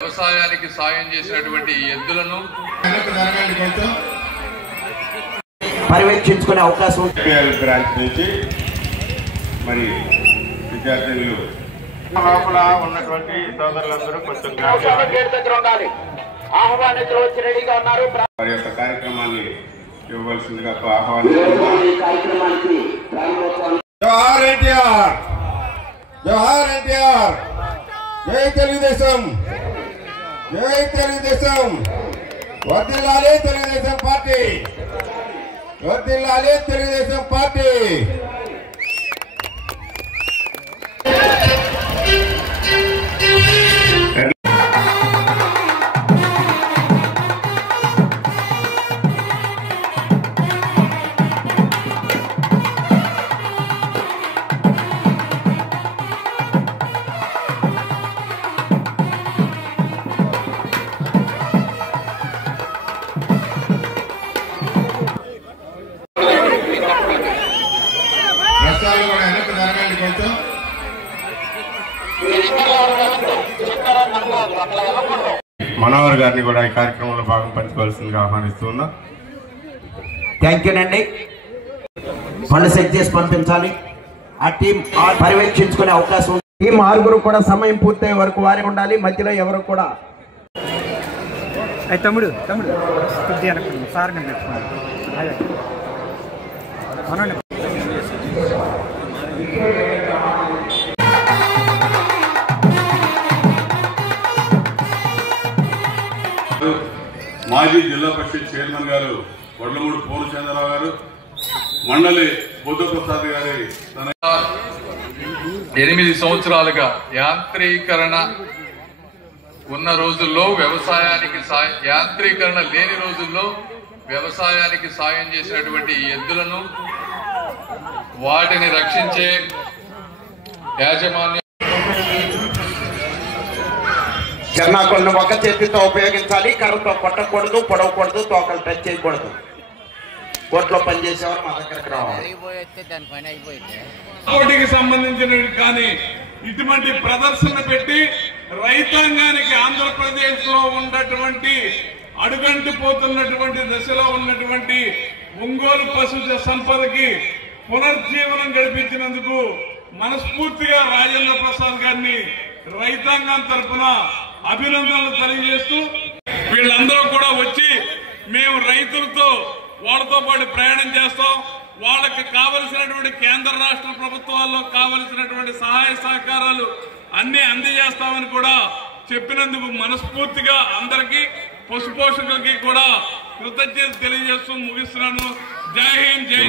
వ్యవసాయానికి సాయం చేసినటువంటి ఎద్దులను పర్యవేక్షించుకునే అవకాశం బ్రాంచ్ నుంచి మరి విద్యార్థులు లోపల ఉన్నటువంటి సోదరులందరూ కొంచెం ఆహ్వానితులు వచ్చి రెడీగా ఉన్నారు. వారి యొక్క కార్యక్రమాన్ని ఇవ్వవలసిందిగా ఆహ్వానించారు. జవహర్ ఎన్టీఆర్, జవహర్ ఎన్టీఆర్, జై తెలుగుదేశం, జై తెలుగుదేశం, వర్ధిల్లాలి తెలుగుదేశం పార్టీ, వర్ధిల్లాలి తెలుగుదేశం పార్టీ. మనోహర్ గారిని కూడా ఈ కార్యక్రమంలో భాగం పంచుకోవాల్సిందిగా ఆహ్వానిస్తున్నా. థ్యాంక్ యూ అండి. పనులు సెట్ చేసి పంపించాలి. ఆ టీం పర్యవేక్షించుకునే అవకాశం ఉంది. టీం 6 కూడా సమయం పూర్తయ్యే వరకు వారే ఉండాలి. మధ్యలో ఎవరు కూడా తమ్ముడు సార్ మాజీ జిల్లా పరిషత్ చైర్మన్ గారు వడ్లమూడి పూర్ణచంద్రరావు గారు, మండలి బుద్ధప్రసాద్ గారి 8 సంవత్సరాలుగా యాంత్రీకరణ ఉన్న రోజుల్లో వ్యవసాయానికి యాంత్రీకరణ లేని రోజుల్లో వ్యవసాయానికి సాయం చేసినటువంటి ఎద్దులను వాటిని రక్షించే యాజమాన్యం చెన్నాకొలను ఒక చేతితో ఉపయోగించాలి. కర్రతో కొట్టకూడదు, పొడవకూడదు, తోకలు టచ్ చేయకూడదు. కోర్టులో పనిచేసేవారు మా దగ్గరకు రావాలి. పోటీకి సంబంధించినవి కానీ ఇటువంటి ప్రదర్శన పెట్టి రైతాంగానికి ఆంధ్రప్రదేశ్ లో ఉన్నటువంటి అడుగంటిపోతున్నటువంటి దశలో ఉన్నటువంటి ఒంగోలు పశు సంపదకి పునర్జీవనం గడిపించినందుకు మనస్ఫూర్తిగా రాజేంద్ర ప్రసాద్ గారిని రైతాంగం తరఫున అభినందనలు తెలియజేస్తూ, వీళ్ళందరూ కూడా వచ్చి మేము రైతులతో వాళ్ళతో పాటు ప్రయాణం చేస్తాం, వాళ్ళకి కావలసినటువంటి కేంద్ర రాష్ట్ర ప్రభుత్వాల్లో కావలసినటువంటి సహాయ సహకారాలు అన్ని అందజేస్తామని కూడా చెప్పినందుకు మనస్ఫూర్తిగా అందరికీ పశుపోషకులకి కూడా కృతజ్ఞత తెలియజేస్తూ ముగిస్తున్నాను. జై హింద్, జై